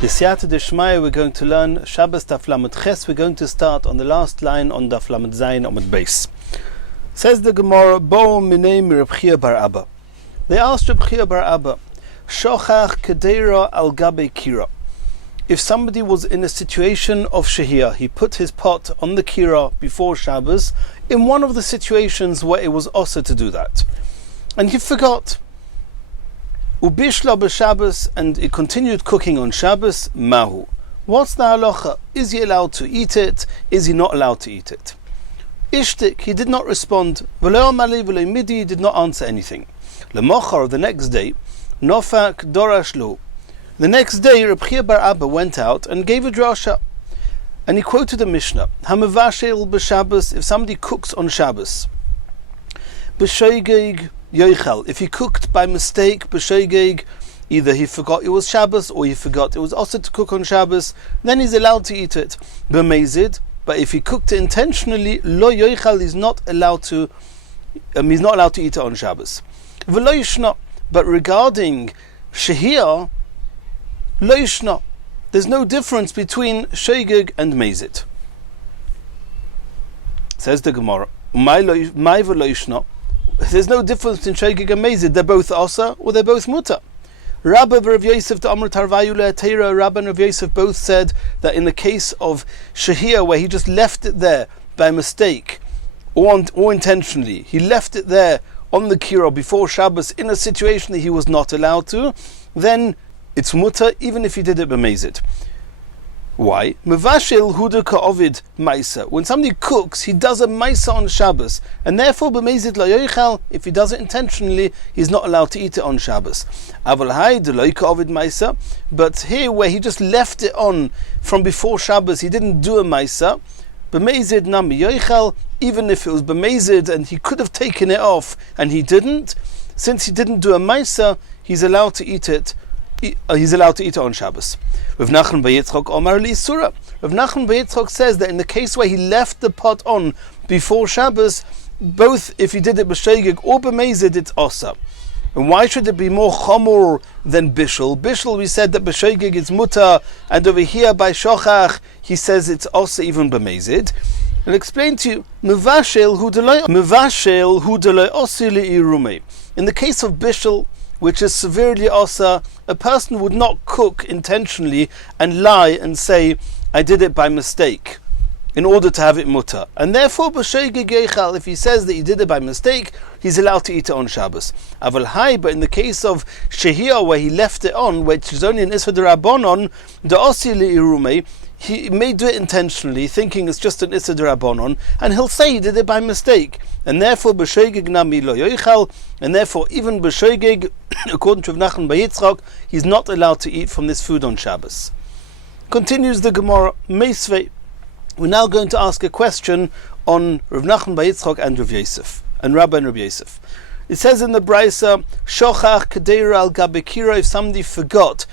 B'siyata d'shmaya, we're going to learn Shabbos Daf Lamed Ches. We're going to start on the last line on Daf Lamed Zayin Amud Beis. Says the Gemara, Bo minei Reb Chia bar Abba. They asked Reb Chia bar Abba, Shochach kedera al gabe kira. If somebody was in a situation of shehiyah, he put his pot on the kira before Shabbos, in one of the situations where it was also to do that, and he forgot. Ubishla b'Shabbos, and it continued cooking on Shabbos. Mahu. What's the halacha? Is he allowed to eat it? Is he not allowed to eat it? Ishtik, he did not respond. V'lo amali v'lo midi, he did not answer anything. Lemochar, the next day, nofak dorashlu. The next day, Reb Chia bar Abba went out and gave a drasha, and he quoted a Mishnah: Hamavashel b'Shabbos, if somebody cooks on Shabbos, b'shoigeg yoichel, if he cooked by mistake, b'shoigeg, either he forgot it was Shabbos or he forgot it was also to cook on Shabbos, then he's allowed to eat it. B'mezid, but if he cooked it intentionally, lo yoichel, he's not allowed to eat it on Shabbos. V'lo yishna, but regarding shehiyah, lo yishna, there's no difference between shoigeg and mezid. Says the Gemara, my v'lo yishna, there's no difference in shoigeg and mezid. They're both asa or they're both muta. Rabba Rav Yosef to Amr Tarvayu le'atera. Rabba and Rav Yosef both said that in the case of shehiyah, where he just left it there by mistake or intentionally, he left it there on the kira before Shabbos in a situation that he was not allowed to, then it's muta even if he did it b'mezid. Why? Mevashel huda ka'ovid maisa. When somebody cooks, he does a maisa on Shabbos, and therefore b'mezid lo yoichal. If he does it intentionally, he's not allowed to eat it on Shabbos. Aval hay de lo ka'ovid maisa. But here, where he just left it on from before Shabbos, he didn't do a maisa. B'mezid nam yoichal. Even if it was b'mezid and he could have taken it off and he didn't, since he didn't do a maisa, he's allowed to eat it. He's allowed to eat it on Shabbos. Rav Nachman bar Yitzchok Omar li Surah. Rav Nachman bar Yitzchok says that in the case where he left the pot on before Shabbos, both if he did it b'shoigeg or b'mezid, it's osa. And why should it be more chomor than bishul? Bishul, we said that b'shoigeg is muta, and over here by shochach, he says it's osa even b'mezid. I'll explain to you. Mevashel hu deloi osi li'irume. In the case of bishul, which is severely osa, a person would not cook intentionally and lie and say, I did it by mistake, in order to have it mutter. And therefore, b'shoigeg yechal, if he says that he did it by mistake, he's allowed to eat it on Shabbos. Aval hai, but in the case of shehiyah, where he left it on, which is only an issa d'Rabbanon, da'osi li'irume, he may do it intentionally, thinking it's just an issa d'Rabbanon, and he'll say he did it by mistake. And therefore, b'shoigeg nami lo yoichal, and therefore, even b'shoigeg, according to Rav Nachman bar Yitzchok, he's not allowed to eat from this food on Shabbos. Continues the Gemara, Meisvei. We're now going to ask a question on Rav Nachman bar Yitzchok and Rav Yosef, and Rabba and Rav Yosef. It says in the Brisa, Shochach kedera al gabe kira, if somebody forgot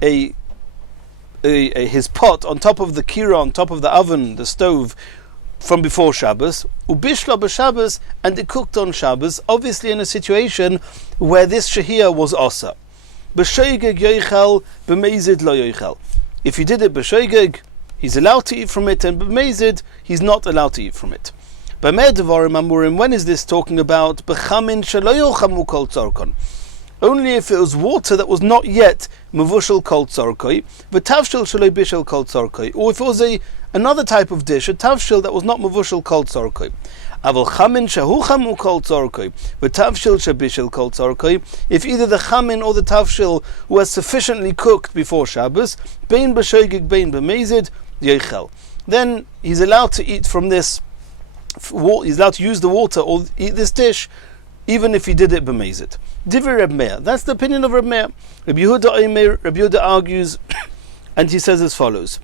his pot on top of the kira, on top of the oven, the stove, from before Shabbos, ubishla b'Shabbos, and it cooked on Shabbos, obviously in a situation where this shehiyah was osa. B'shoigeg yoichal, b'mezid lo yoichal. If he did it b'shoigeg, he's allowed to eat from it, and b'mezid, he's not allowed to eat from it. B'meh devarim amurim, when is this talking about? B'chamin shelo yochamu kol tzorkon. Only if it was water that was not yet mevushel kol tzorkoi, v'tavshil shelo bishel kol tzorkoi, or if it was another type of dish, a tavshil that was not mevushel kol tzorkoi. Aval chamin shehu chamu kol tzorkoi, v'tavshil shebishel kol tzorkoi, if either the chamin or the tavshil was sufficiently cooked before Shabbos, bein b'shoigeg bein b'mezid, yechel, then he's allowed to eat from this, he's allowed to use the water or eat this dish, even if he did it b'mezid. Divrei Reb Meir, that's the opinion of Reb Meir. Reb Yehuda argues, and he says as follows,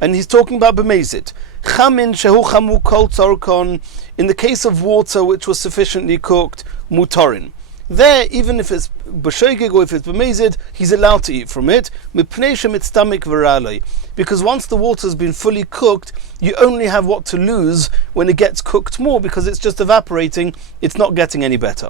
and he's talking about b'mezid. Chamin shehu chamu kol tzorkon, in the case of water which was sufficiently cooked, mutorin. There, even if it's b'shoigeg or if it's b'mezid, he's allowed to eat from it. Mipnei shemitztamik v'ralei, because once the water's been fully cooked, you only have what to lose when it gets cooked more, because it's just evaporating, it's not getting any better.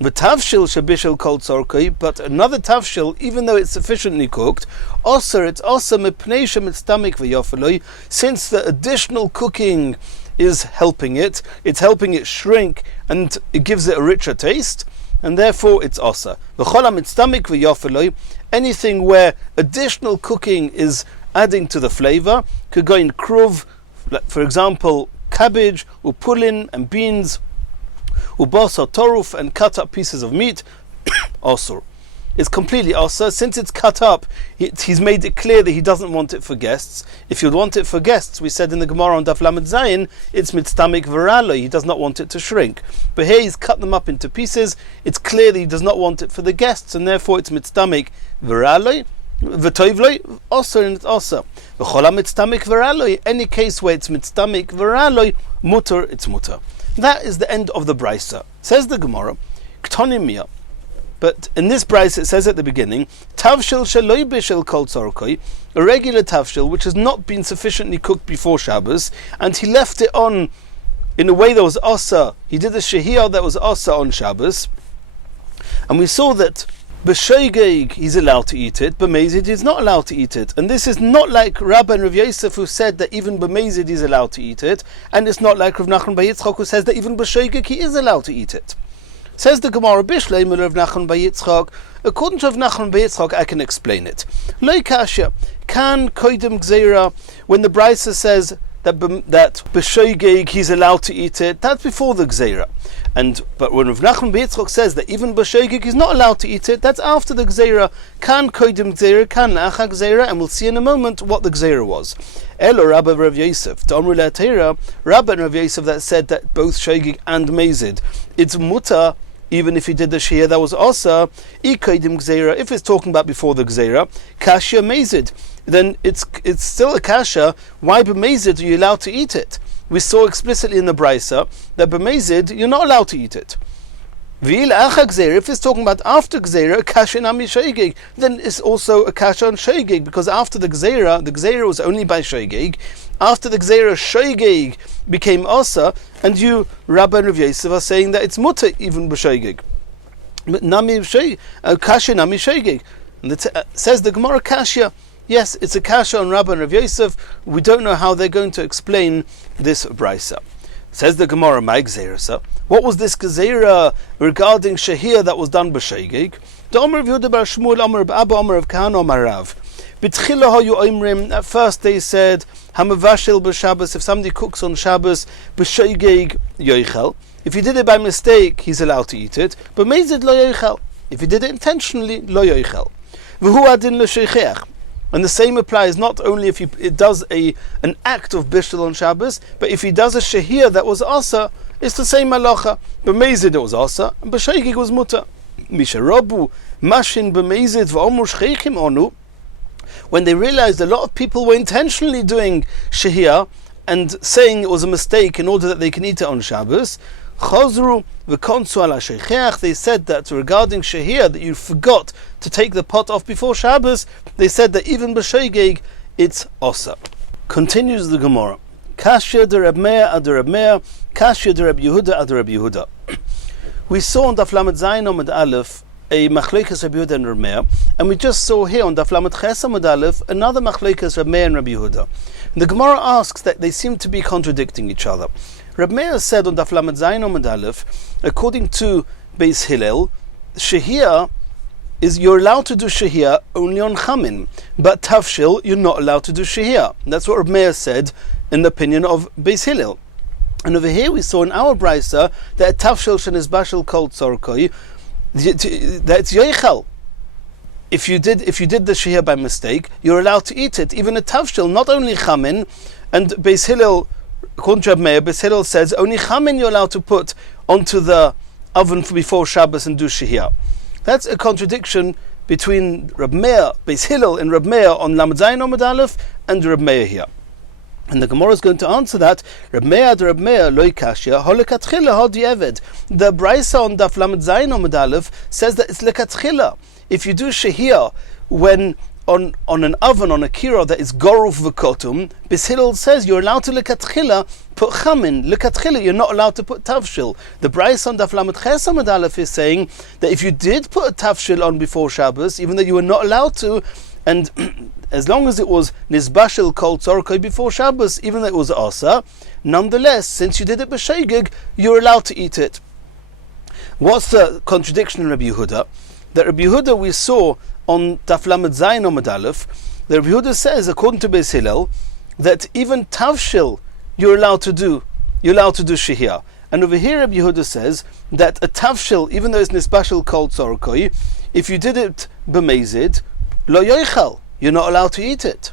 The tavshil shabishel kol tzorkoi, but another tavshil, even though it's sufficiently cooked, it's also mipnei shemitztamik v'yofeloi, since the additional cooking is helping it, it's helping it shrink, and it gives it a richer taste, and therefore it's also. V'chol hamitztamik v'yofeloi, anything where additional cooking is adding to the flavor, could go in kruv, for example, cabbage, upulin, and beans, ubasa toruf, and cut up pieces of meat, osur. It's completely osur. Since it's cut up, he's made it clear that he doesn't want it for guests. If you'd want it for guests, we said in the Gemara on Daf Lamed Zayin, it's mitztamik v'ralo, he does not want it to shrink. But here he's cut them up into pieces. It's clear that he does not want it for the guests, and therefore it's mitztamik v'ralo, v'toivloi, osur, and it's osur. V'chol mitztamik v'ralo, any case where it's mitztamik v'ralo, mutter, it's mutter. That is the end of the brisa. Says the Gemara, Ktonimia. But in this brisa it says at the beginning, Tavshil sheloi bishel kol tzorkoi, a regular tavshil which has not been sufficiently cooked before Shabbos, and he left it on in a way that was asa. He did a shehiyah that was asa on Shabbos, and we saw that b'shoigeg he's allowed to eat it, b'mezid he's not allowed to eat it. And this is not like Rabbi and Rav Yosef who said that even b'mezid he's allowed to eat it, and it's not like Rav Nachman bar Yitzchak who says that even b'shoigeg he is allowed to eat it. Says the Gemara, Bishleim Rav Nachman bar Yitzchak, according to Rav Nachman bar Yitzchak I can explain it. Lo kasha, kan koidem gzeira, when the brisa says that b'shoigeg he's allowed to eat it, that's before the gzeira. But when Rav Nachman bar Yitzchak says that even b'shoigeg he's not allowed to eat it, that's after the gzeira. Kan koidem gzeira, kan acha gzeira, and we'll see in a moment what the gzeira was. Elo Rabba Rav Yosef, T'amru le'atera, Rabba and Rav Yosef that said that both shoigeg and mezid, it's muta, even if he did the shehiyah that was asa, ikoidim gzeira, if it's talking about before the gzeira, kasha mezid, then it's still a kasha. Why b'mezid are you allowed to eat it? We saw explicitly in the brisa that b'mezid you're not allowed to eat it. V'il acha gzeira, if it's talking about after gzeira, kasha nami shoigeg, then it's also a kasha on shoigeg, because after the gzeira was only by shoigeg. After the gzeira, shoigeg became asa, and you, Rabbi and Rav Yosef, are saying that it's mutter even b'shoigeg. Kasha nami shoigeg. And says the Gemara kasha. Yes, it's a kasha on Rabbi and Rav Yosef. We don't know how they're going to explain this brisa. Says the Gemara, my gzeira. What was this gzeira regarding shehiyah that was done b'shoigeg? The Omer of Yehuda bar Shmuel, Omer of Abba, Omer of Kahana, Omer Rav. At first they said, Hamavashil b'Shabbos, if somebody cooks on Shabbos, b'shoigeg yoichel. If he did it by mistake, he's allowed to eat it. But mezid lo yoichel. If he did it intentionally, lo yoichel. V'hu adin l'sheicheach. And the same applies not only if it does an act of bishul on Shabbos, but if he does a shehiyah that was asa, it's the same malacha. B'mezid it was asa, and b'shoigeg was muta. Misharobu mashin b'mezid v'omu shcheichim onu. When they realized a lot of people were intentionally doing shehiyah and saying it was a mistake in order that they can eat it on Shabbos, chazru v'konsu ala sheicheach, they said that regarding shehiyah, that you forgot to take the pot off before Shabbos, they said that even b'shoigeg it's osa. Continues the Gemara. Kashya de Reb Meir ad Reb Meir, Kashya de Reb Yehuda ad Reb Yehuda. We saw on Daf Lamed Zayin Amud Aleph a machlokes Reb Yehuda and Reb Meir, and we just saw here on Daf Lamed Ches Amud Aleph another machlokes Reb Meir and Reb Yehuda. And the Gemara asks that they seem to be contradicting each other. Reb Meir said on Daf Lamed Zayin Amud Aleph, according to Beis Hillel, shehiyah is you're allowed to do shehiyah only on chamin, but tavshil you're not allowed to do shehiyah. That's what Reb Meir said in the opinion of Beis Hillel. And over here we saw in our brisa that tavshil shenis bashil kol tzorkoi, that's yoichel. If you did the shehiyah by mistake, you're allowed to eat it, even a tavshil, not only chamin. And Beis Hillel, according to Reb Meir, Beis Hillel says only chamin you're allowed to put onto the oven before Shabbos and do shehiyah. That's a contradiction between Reb Meir, Beis Hillel, and Reb Meir on Lamed Zayin Amud Aleph and Reb Meir here. And the Gemara is going to answer that. Reb Meir ad Reb Meir lo ikashya holekatchila hodi eved. The brisa on Daf Lamed Zayin Amud Aleph says that it's lekatchila. If you do shehiyah when on an oven, on a kira that is goruf v'kotum, Bis Hillel says you're allowed to lekatchila put chamin. Lekatchila, you're not allowed to put tavshil. The Bryce on Daf Lamed Ches Amud Aleph is saying that if you did put a tavshil on before Shabbos, even though you were not allowed to, and as long as it was nizbashil kol tzorkoi before Shabbos, even though it was asa, nonetheless, since you did it b'sheigig, you're allowed to eat it. What's the contradiction in Rabbi Yehuda? That Rabbi Yehuda we saw on Daf Lamed Zayin Amud Aleph, that Rabbi Yehuda says, according to Beis Hillel, that even tavshil you're allowed to do shehiyah. And over here Rabbi Yehuda says that a tavshil, even though it's nisbashil kol tzorkoi, if you did it b'mezid, lo yoichal, you're not allowed to eat it.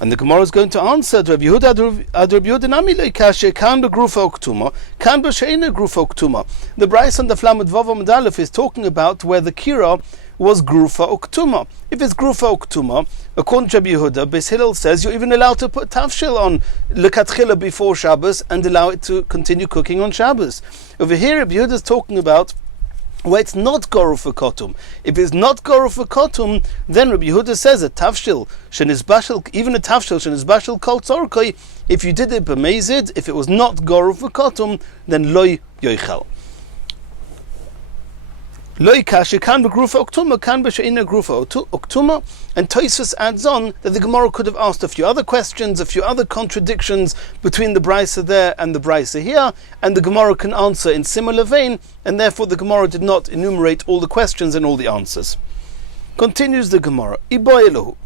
And the Gemara is going to answer to Rabbi Yehuda ad Rabbi Yehuda nami lo kashe kan begrufa uktuma, kan b'sheina grufa uktuma. The Bryce on the Flamed Vav Amud Aleph is talking about where the kira was grufa uktuma. If it's grufa uktuma, according to Rabbi Yehuda, Beis Hillel says you're even allowed to put tavshil on lekatchila before Shabbos and allow it to continue cooking on Shabbos. Over here, Rabbi Yehuda is talking about where it's not goruf v'kotum. If it's not goruf v'kotum, then Rabbi Yehuda says a tavshil shenizbashil, even a tavshil shenizbashil kol tzorkoi, if you did it b'mezid, if it was not goruf v'kotum, then loy yoichal. Loy kashe kan begrufa uktuma, kan b'sheina grufa uktuma. And Tosfos adds on that the Gemara could have asked a few other questions, a few other contradictions between the Brisa there and the Brisa here, and the Gemara can answer in similar vein, and therefore the Gemara did not enumerate all the questions and all the answers. Continues the Gemara. Iboilahu.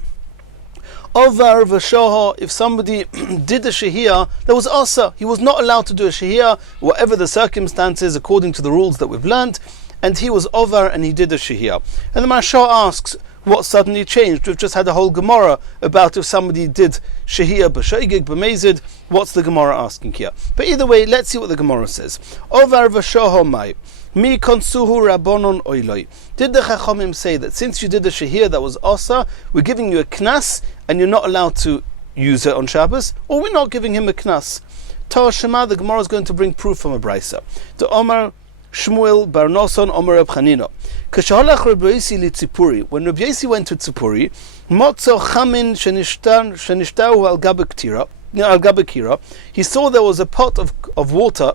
Ovar v'shoha, if somebody did a shehiyah, there was asa. He was not allowed to do a shehiyah, whatever the circumstances, according to the rules that we've learnt, and he was over and he did a shehiyah. And the Mashal asks, what suddenly changed? We've just had a whole Gemara about if somebody did shehiyah b'sheigig b'mezid. What's the Gemara asking here? But either way, let's see what the Gemara says. Ovar v'shoho mai mi konsuhu rabbonon oiloi. Did the Chachamim say that since you did the shehiyah that was asa, we're giving you a knas and you're not allowed to use it on Shabbos, or we're not giving him a knas? Torah Shema, the Gemara is going to bring proof from a brisa. The Omar Shmuel bar Noson Omer Reb Chanina. K'shalach Reb Yosi li Tzipuri. When Reb Yosi went to Tzipuri, Motzo chamin shenishtahu al gabe kira. He saw there was a pot of water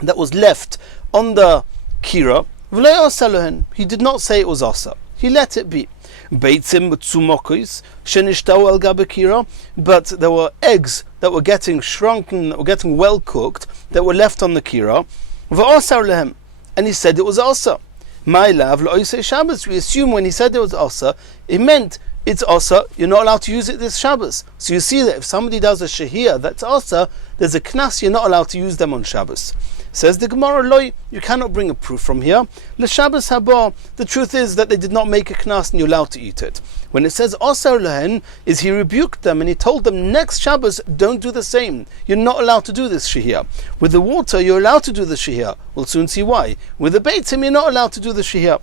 that was left on the kira. V'lo asa lohen. He did not say it was asa. He let it be. Beitzim tzumokos shenishtahu al gabe kira. But there were eggs that were getting shrunken, that were getting well cooked, that were left on the kira. And he said it was asa. My love, Shabbos. We assume when he said it was asa, it meant it's asa. You're not allowed to use it this Shabbos. So you see that if somebody does a shehiyah that's asa, there's a knas. You're not allowed to use them on Shabbos. Says the Gemara, loy, you cannot bring a proof from here. Le Shabbos haba. The truth is that they did not make a knas, and you're allowed to eat it. When it says asar lehen, is he rebuked them and he told them next Shabbos don't do the same. You're not allowed to do this shehiyah. With the water, you're allowed to do the shehiyah. We'll soon see why. With the beitzim, you're not allowed to do the shehiyah.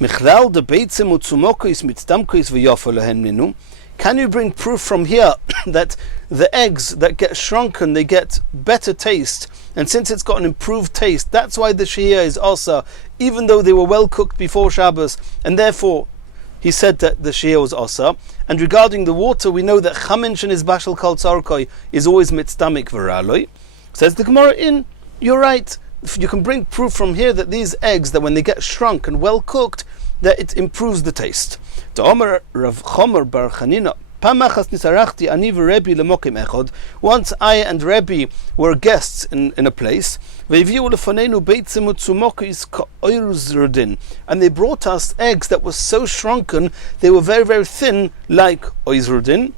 Michlal de beitzim utzumokos mitzdamkos v'yofa lehen minu. Can you bring proof from here that the eggs that get shrunken, they get better taste, and since it's got an improved taste, that's why the shehiyah is asa, even though they were well cooked before Shabbos, and therefore he said that the shehiyah was asa. And regarding the water, we know that chamin shenizbashel kol tzorkoi is always mitztamik v'raloi. Says the Gemara, you're right. You can bring proof from here that these eggs, that when they get shrunk and well cooked, that it improves the taste. To Omer Rav Chomer bar Chanina. Once I and Rebbe were guests in a place, and they brought us eggs that were so shrunken, they were very, very thin, like oizrudin.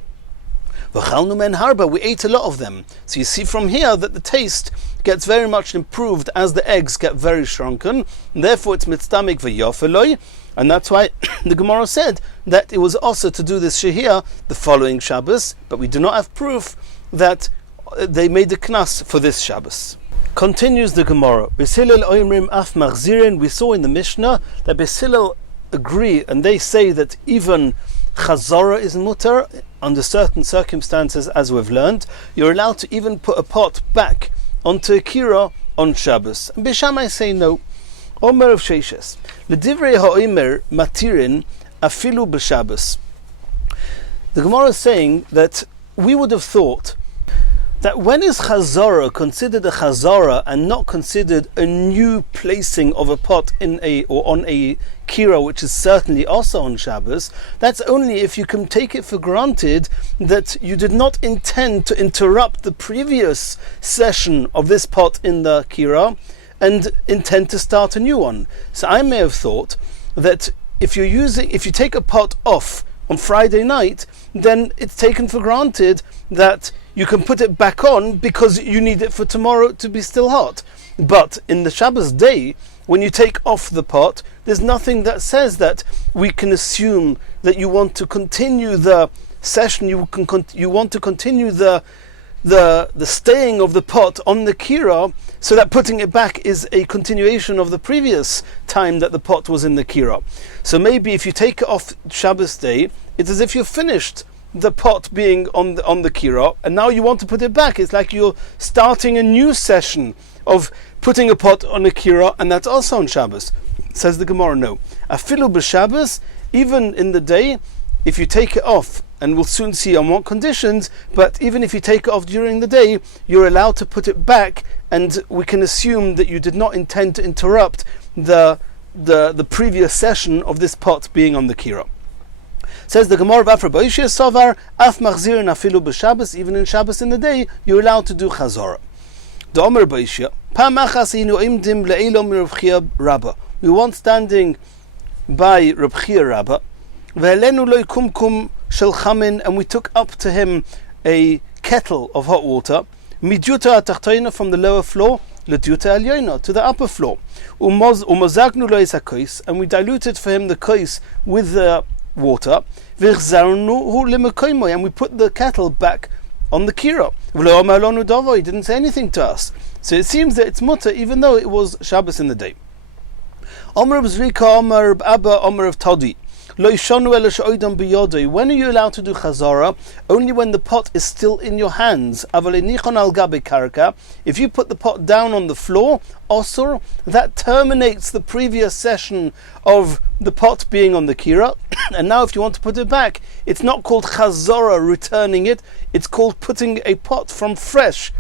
We ate a lot of them. So you see from here that the taste gets very much improved as the eggs get very shrunken, and therefore it's mitztamik v'yofeloi. And that's why the Gemara said that it was also to do this shehiyah the following Shabbos, but we do not have proof that they made the knas for this Shabbos. Continues the Gemara. We saw in the Mishnah that Beis Hillel agree, and they say that even chazara is mutar under certain circumstances, as we've learned. You're allowed to even put a pot back onto a kira on Shabbos. And Beis Shammai say no. Omer of Sheishes. L'divrei ha'omer matirin afilu b'Shabbos. The Gemara is saying that we would have thought that when is chazara considered a chazara and not considered a new placing of a pot in a or on a kira, which is certainly also on Shabbos, that's only if you can take it for granted that you did not intend to interrupt the previous session of this pot in the kira and intend to start a new one. So I may have thought that if you take a pot off on Friday night, then it's taken for granted that you can put it back on because you need it for tomorrow to be still hot. But in the Shabbos day, when you take off the pot, there's nothing that says that we can assume that you want to continue the session, you want to continue the staying of the pot on the kira, so that putting it back is a continuation of the previous time that the pot was in the kira. So maybe if you take it off Shabbos day, it's as if you've finished the pot being on the kira, and now you want to put it back. It's like you're starting a new session of putting a pot on a kira, and that's also on Shabbos. Says the Gemara, no. Afilu b'Shabbos, even in the day, if you take it off, and we'll soon see on what conditions, but even if you take it off during the day, you're allowed to put it back, and we can assume that you did not intend to interrupt the previous session of this pot being on the kira. Says the Gemara, Sovar, Af Machzir Afilu b'Shabbos, even in Shabbos in the day, you're allowed to do Chazara. The Omer Baishya, we were once standing by Reb Chia Rabbah, and we took up to him a kettle of hot water, from the lower floor to the upper floor, and we diluted for him the kais with the water, and we put the kettle back on the kira. He didn't say anything to us. So it seems that it's mutter even though it was Shabbos in the day. Omer of Zrika, Omer of Abba, Omer of Todi. When are you allowed to do chazara? Only when the pot is still in your hands. If you put the pot down on the floor, osur, that terminates the previous session of the pot being on the kira. And now if you want to put it back, it's not called chazara, returning it. It's called putting a pot from fresh,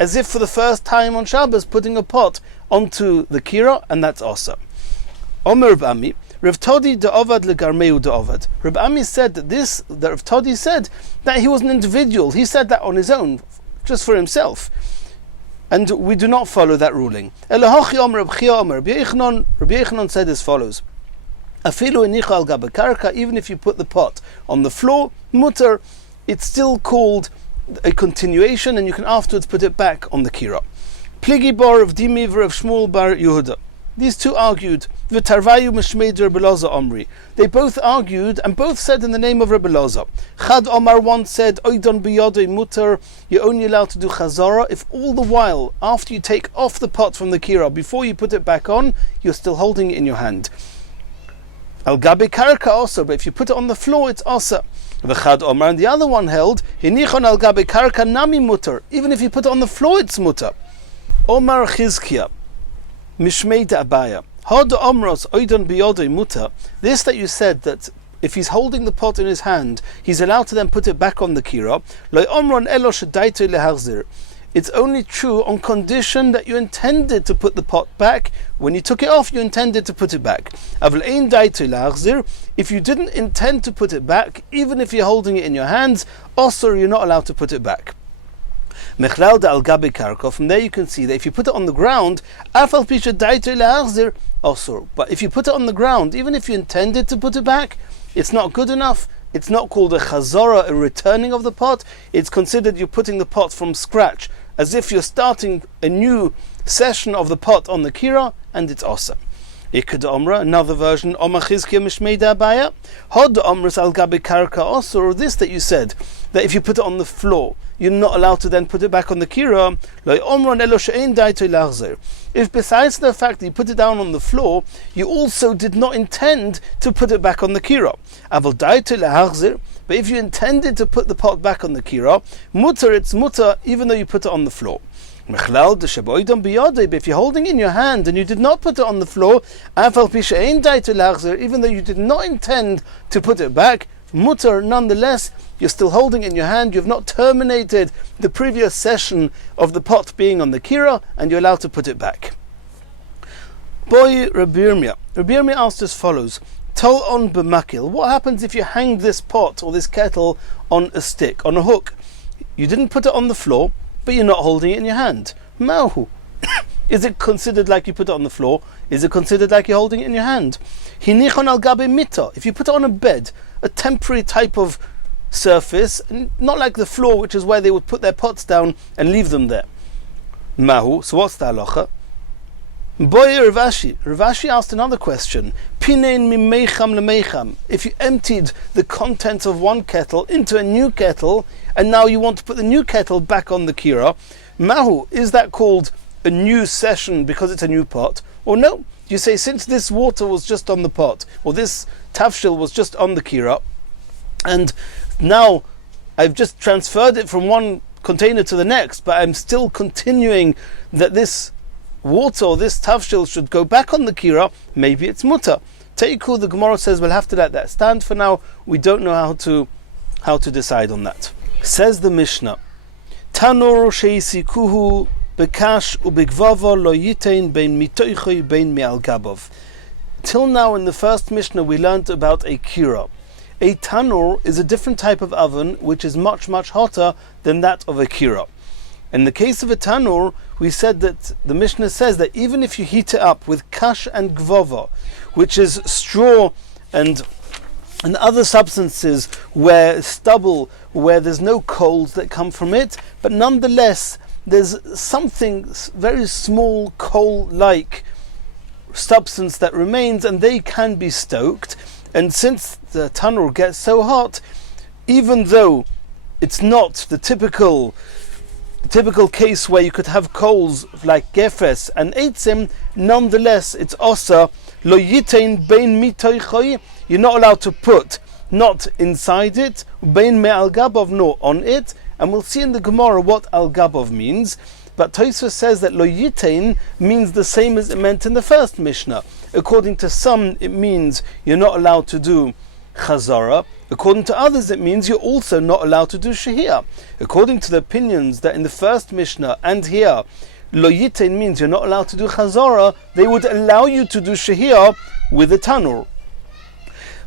as if for the first time on Shabbos, putting a pot onto the kira, and that's osur. Omer B'ami. Rav Todi de'ovad legarmeu de'ovad. Rav Ami said that Rav Todi said that he was an individual. He said that on his own, just for himself. And we do not follow that ruling. Elahochi Omer Reb Chia Omer. Rabbi Yochanan said as follows. Afilu enicha al gabe karka, even if you put the pot on the floor, mutter, it's still called a continuation, and you can afterwards put it back on the kira. Pligi bar of Dimiv of Shmuel bar Yehuda. These two argued. They both argued and both said in the name of Rebbe Loza. Chad Omar once said, Oidon biyodei mutter, you're only allowed to do chazara if all the while, after you take off the pot from the kira, before you put it back on, you're still holding it in your hand. Al gabe karka also, but if you put it on the floor, it's also. The Chad Omar, and the other one held, Hinichon al gabe karka nami mutter, even if you put it on the floor, it's mutter. Omar Chizkiah. Mishmei Abaya. This that you said, that if he's holding the pot in his hand, he's allowed to then put it back on the kira. It's only true on condition that you intended to put the pot back. When you took it off, you intended to put it back. If you didn't intend to put it back, even if you're holding it in your hands, also you're not allowed to put it back. From there you can see that if you put it on the ground, but if you put it on the ground, even if you intended to put it back, it's not good enough. It's not called a chazara, a returning of the pot. It's considered you're putting the pot from scratch, as if you're starting a new session of the pot on the kira, and it's awesome. Another version, or this that you said, that if you put it on the floor, you're not allowed to then put it back on the kira. If besides the fact that you put it down on the floor, you also did not intend to put it back on the kira. But if you intended to put the pot back on the kira, mutter, it's mutter, even though you put it on the floor. If you're holding it in your hand and you did not put it on the floor, even though you did not intend to put it back, mutter, nonetheless, you're still holding it in your hand, you've not terminated the previous session of the pot being on the kira, and you're allowed to put it back. Boy Rabbi Yirmiyah asked as follows, Tol on b'makil, what happens if you hang this pot or this kettle on a stick, on a hook? You didn't put it on the floor, but you're not holding it in your hand. Mahu. Is it considered like you put it on the floor? Is it considered like you're holding it in your hand? Hinichon al gabe mita. If you put it on a bed, a temporary type of surface, not like the floor, which is where they would put their pots down and leave them there. Mahu. So what's the halacha? Boy Rav Ashi asked another question. Pinein mimeicham lemeicham. If you emptied the contents of one kettle into a new kettle, and now you want to put the new kettle back on the kira, mahu, is that called a new session because it's a new pot? Or no? You say, since this water was just on the pot, or this tafshil was just on the kira, and now I've just transferred it from one container to the next, but I'm still continuing that this water or this tafshil should go back on the kira, maybe it's mutter. Teiku, the Gemara says we'll have to let that stand for now. We don't know how to decide on that. Says the Mishnah, Tanor sheisikuhu bekash ubigvava lo yitein bein mitoichoi bein me'al gabov. Till now in the first Mishnah we learnt about a kira. A tanur is a different type of oven which is much, much hotter than that of a kira. In the case of a tanur, we said that the Mishnah says that even if you heat it up with kash and gvova, which is straw and other substances where stubble, where there's no coals that come from it, but nonetheless there's something very small coal-like substance that remains, and they can be stoked. And since the tanur gets so hot, even though it's not the typical case where you could have coals like gefes and eitzim, nonetheless it's osa lo yitein bein mitoichoi. You're not allowed to put, not inside it, bein me al gabov, nor on it. And we'll see in the Gemara what al gabov means. But Tosfos says that lo yitein means the same as it meant in the first Mishnah. According to some, it means you're not allowed to do chazara. According to others, it means you're also not allowed to do shehiyah. According to the opinions that in the first Mishnah and here, lo yitein means you're not allowed to do chazara, they would allow you to do shehiyah with a tanur.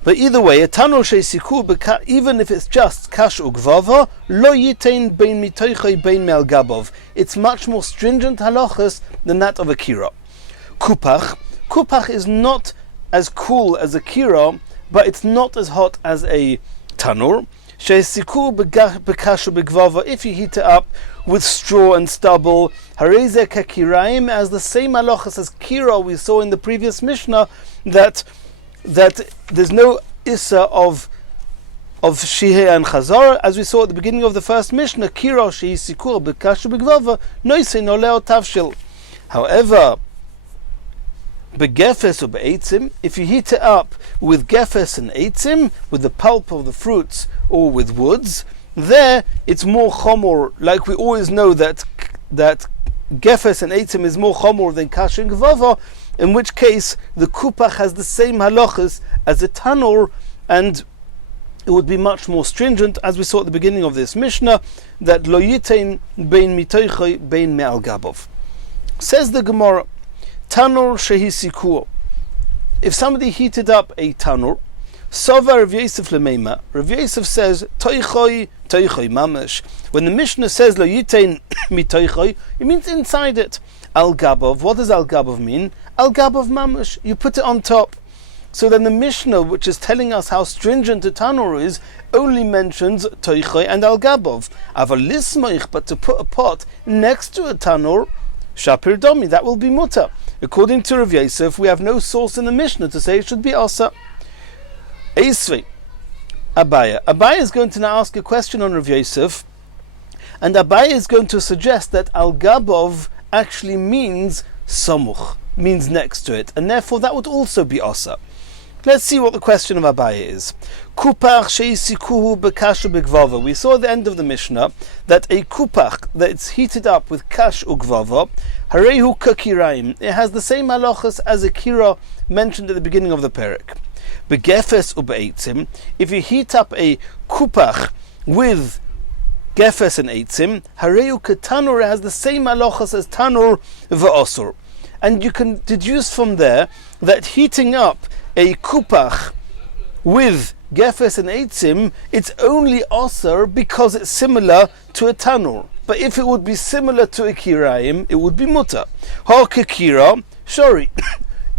But either way, a tanur sheisiku, even if it's just kash ugvava, lo yitein bein mitoichoi bein me'al gabov. It's much more stringent halachas than that of a kira. Kupach is not as cool as a kira, but it's not as hot as a tanur. Sheisiku bekash ugvava. If you heat it up with straw and stubble, hareze kakiraim, as the same halachas as kira we saw in the previous Mishnah, that there's no issa of shiheh and chazara, as we saw at the beginning of the first Mishnah, kira sheisikur b'kashu b'gvava noisei noleo tavshil. However, begefes or be'etzim, if you heat it up with gefes and eitzim, with the pulp of the fruits or with woods, there it's more chomor. Like we always know that gefes and eitzim is more chomor than kash and gvava, in which case the kupach has the same halachas as a tanur, and it would be much more stringent, as we saw at the beginning of this Mishnah, that lo yitein bein mitoichoi bein me'al gabov. Says the Gemara, tanur shehisikuo. If somebody heated up a tanur, Sova Rav Yosef lemeima, Rav Yosef says toichoi mamash. When the Mishnah says lo yitein mitoichoi, it means inside it. Al gabov, what does al gabov mean? Al gabov mamash, you put it on top. So then the Mishnah, which is telling us how stringent a tanur is, only mentions toichoi and al gabov. Aval lismoich, but to put a pot next to a tanur, shapir domi, that will be mutter. According to Rav Yosef, we have no source in the Mishnah to say it should be asa. Eisvei, Abaya. Abaya is going to now ask a question on Rav Yosef, and Abaya is going to suggest that al gabov actually means samuch, means next to it, and therefore that would also be asa. Let's see what the question of Abaye is. Kupach sheisikuhu bekash ugvava. We saw at the end of the Mishnah that a kupach that's heated up with kash ugvava, harehu kakiraim. It has the same halachas as a kira mentioned at the beginning of the perek. Begefes ube'etzim. If you heat up a kupach with gefes and eitzim, harehu katanur, has the same halachas as tanur v'osur. And you can deduce from there that heating up a kupach with gefes and eitzim, it's only osur because it's similar to a tanur. But if it would be similar to a kiraim, it would be mutter. Ha kira, sorry.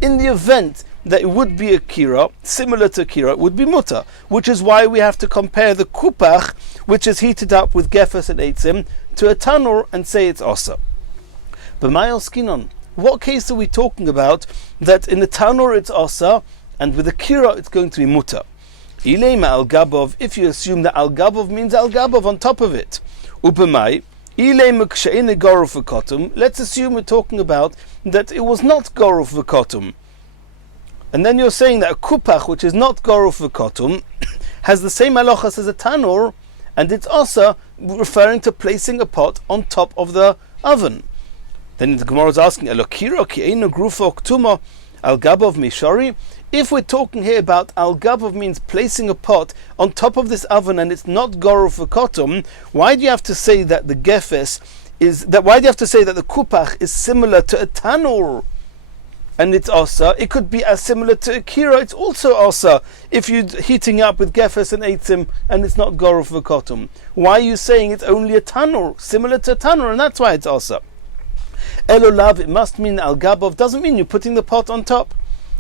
In the event that it would be a kira, similar to a kira, it would be mutter. Which is why we have to compare the kupach, which is heated up with gefes and eitzim, to a tanur and say it's osur. But mayal skinon, what case are we talking about that in the tanur it's osur, and with the kira it's going to be mutter? Ilema al gabov, if you assume that al gabov means al gabov on top of it. Upamai, ilema kshe'ene goruf v'kotum, let's assume we're talking about that it was not goruf v'kotum. And then you're saying that a kupach, which is not goruf v'kotum, has the same halachas as a tanur, and it's also referring to placing a pot on top of the oven. Then the Gemara is asking, Elokira ki'einu grufa ktuma al gabov mishori. If we're talking here about al gabov means placing a pot on top of this oven and it's not goruf v'kotum, why do you have to say that the gefes is that? Why do you have to say that the kupach is similar to a tanur? And it's also, it could be as similar to a kira, it's also also if you're heating up with gefes and eitzim and it's not goruf v'kotum. Why are you saying it's only a tanur, similar to a tanur, and that's why it's also? Elolav, it must mean al gabov, doesn't mean you're putting the pot on top.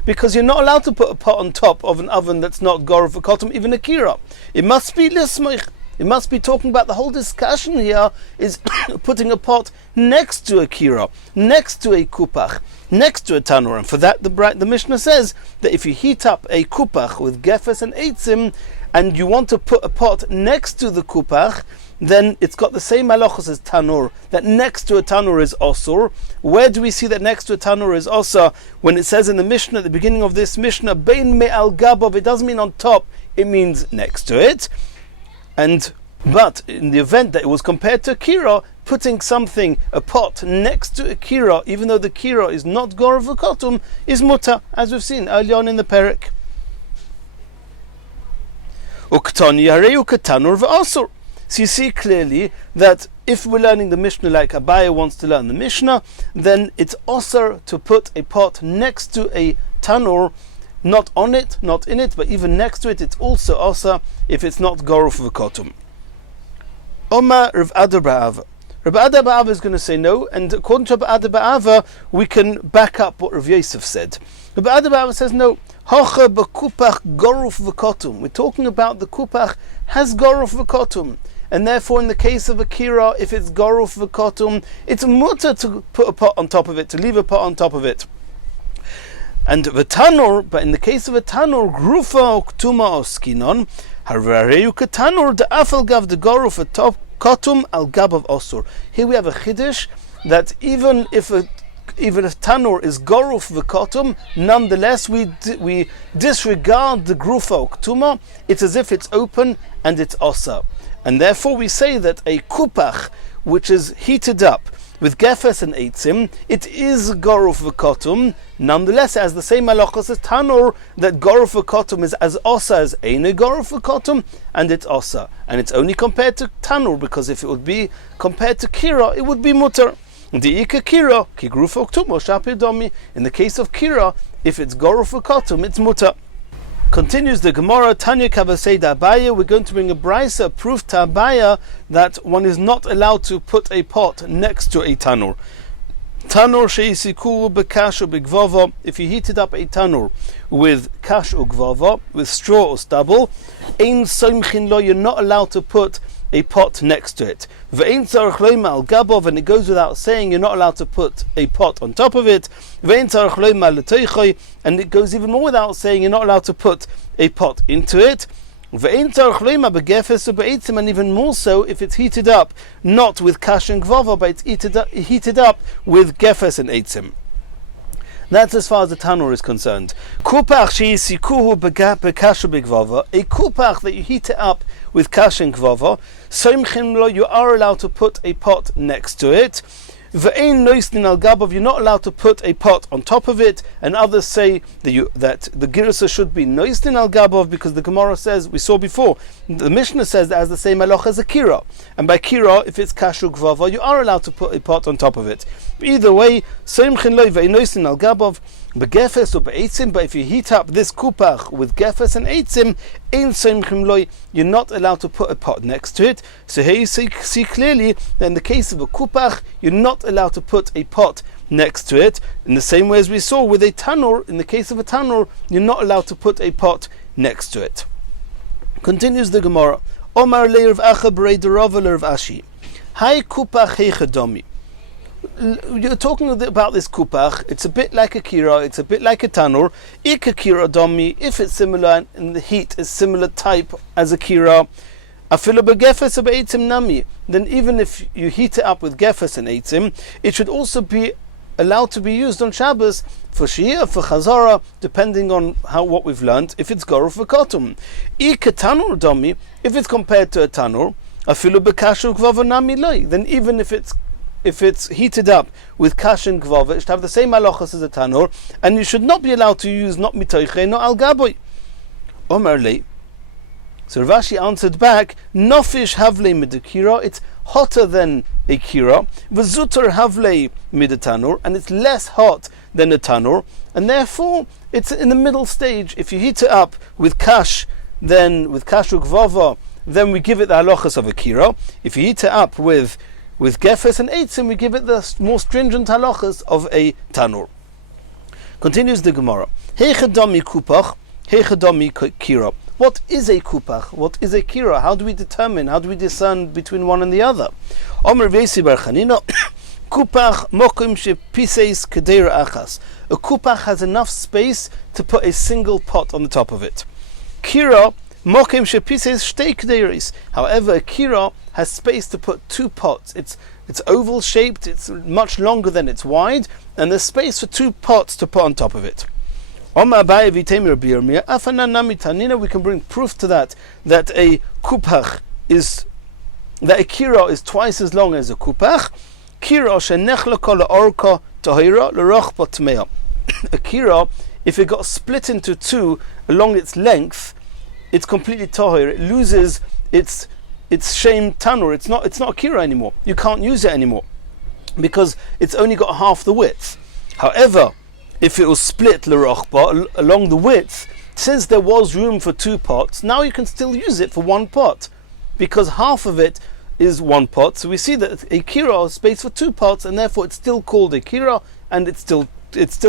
Because you're not allowed to put a pot on top of an oven that's not goruf v'kotum, even a kira. It must be lismoich. It must be talking about the whole discussion here is putting a pot next to a kira, next to a kupach, next to a tanur. And for that the Mishnah says that if you heat up a kupach with gefes and eitzim and you want to put a pot next to the kupach, then it's got the same halachos as tanur, that next to a tanur is osur. Where do we see that next to a tanur is osur? When it says in the Mishnah, at the beginning of this Mishnah, bein me al gabov, it doesn't mean on top, it means next to it. But in the event that it was compared to a kira, putting something, a pot, next to a kira, even though the kira is not goruf v'kotum, is mutter, as we've seen earlier on in the perek. Uktani hareu katanur v'asur. So you see clearly that if we're learning the Mishnah like Abaye wants to learn the Mishnah, then it's osur to put a pot next to a tanur, not on it, not in it, but even next to it, it's also osur if it's not goruf v'kotum. Omar Rav Ada Ba'ava. Rav Ada Ba'ava is going to say no, and according to Rav Ada Ba'ava, we can back up what Rav Yosef said. Rav Ada Ba'ava says no. Hocha b'kupach goruf v'kotum. We're talking about the kupach has goruf v'kotum. And therefore, in the case of a kira, if it's goruf v'kotum, it's mutter to put a pot on top of it, to leave a pot on top of it. And the tanur, but in the case of a tanur, grufa uktuma oskinon, harvareu katanur de afal gav de goruf atop kotum al gab of osur. Here we have a chiddush that even if a tanur is goruf v'kotum, nonetheless we disregard the grufa uktuma. It's as if it's open and it's osur. And therefore we say that a kupach, which is heated up with gefes and eitzim, it is goruf v'kotum. Nonetheless, it has the same halachos as tanur, that goruf v'kotum is as osa as eine goruf v'kotum, and it's osa. And it's only compared to tanur, because if it would be compared to kira, it would be mutter. Di'ika kira, ki gruf v'kotum, o shapir domi. In the case of kira, if it's goruf v'kotum, it's mutter. Continues the Gemara, Tanya Kavasei Abaye. We're going to bring a brisa, proof to Abaye that one is not allowed to put a pot next to a tanur. Tanur sheisiku bekash ubigvava. If you heated up a tanur with kash ugvava, with straw or stubble, ein somchin lo, you're not allowed to put a pot next to it. Ve'ein tzarich loima al gabov, and it goes without saying you're not allowed to put a pot on top of it. Ve'ein tzarich loima l'teichoi, and it goes even more without saying you're not allowed to put a pot into it. Ve'ein tzarich loima begefes ube'etzim, and even more so if it's heated up not with kash and gvava, but it's heated up with gefes and eitzim. That's as far as the tanur is concerned. Kupach sheisikuhu bekasha b'gvava, a kupach that you heat it up with kasha and gvava, soimchim lo, you are allowed to put a pot next to it. Ve'ein noisnin al gabav, you're not allowed to put a pot on top of it, and others say that the girsa should be noisnin al gabav, because the Gemara says, we saw before, the Mishnah says that has the same halacha as a kira, and by kira, if it's kashu gvava, you are allowed to put a pot on top of it. But either way, soimchin lo ve'ein noisnin al gabav, begefes or be'etzim, but if you heat up this kupach with gefes and eitzim, ein soimchim loy, you're not allowed to put a pot next to it. So here you see clearly that in the case of a kupach, you're not allowed to put a pot next to it. In the same way as we saw with a tanur, in the case of a tanur, you're not allowed to put a pot next to it. Continues the Gemara. Omar le'er v'acha b'rei derava le'er v'ashi. Hai kupach heichadomi. You're talking about this kupach. It's a bit like a kira, it's a bit like a tanur. Ik a kira domi, if it's similar and the heat is similar type as a kira, afilu begefes or be'etzim nami, then even if you heat it up with gefes and eitzim, it should also be allowed to be used on Shabbos for shia, for chazara, depending on what we've learned, if it's goruf for kotum. Ik a tanur domi, if it's compared to a tanur, afilu bekashu gvava nami loy, then even if it's heated up with kash and gvava, it should have the same halachas as a tanur, and you should not be allowed to use not mitoiche, not al gaboy. Omer le. So Rav Ashi answered back, Nofish havle mid kira, it's hotter than a kira, v'zuter havle mid tanur, and it's less hot than a tanur, and therefore it's in the middle stage. If you heat it up with kash, then with kash gvava, then we give it the halachas of a kira. If you heat it up with gefes and eitzim, we give it the more stringent halachas of a tanur. Continues the Gemara. Heichadami kupach, heichadami kira. What is a kupach? What is a kira? How do we determine? How do we discern between one and the other? Omer v'esi bar chanina. Kupach mokim shepiseis kedeira achas. A kupach has enough space to put a single pot on the top of it. Kira mokim shepiseis shtei kedeiris. However, a kira has space to put two pots. It's oval shaped, it's much longer than it's wide, and there's space for two pots to put on top of it. We can bring proof to that a kupach is, that a kira is twice as long as a kupach. A kira, if it got split into two along its length, it's completely tahir. It loses its shem tanur. It's not a kira anymore. You can't use it anymore because it's only got half the width. However, if it was split l'rochba along the width, since there was room for two pots, now you can still use it for one pot because half of it is one pot. So we see that a kira has space for two pots, and therefore it's still called a kira, and it still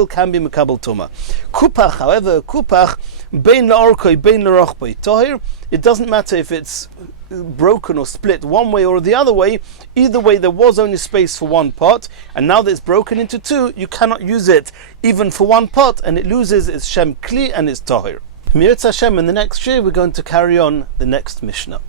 can be mekabel tuma. Kupach, however, kupach bein la'orkoi bein l'rochboi tahir. It doesn't matter if it's broken or split one way or the other way. Either way, there was only space for one pot, and now that it's broken into two, you cannot use it even for one pot, and it loses its shem kli and its tahir. Mirz Hashem, in the next year we're going to carry on the next Mishnah.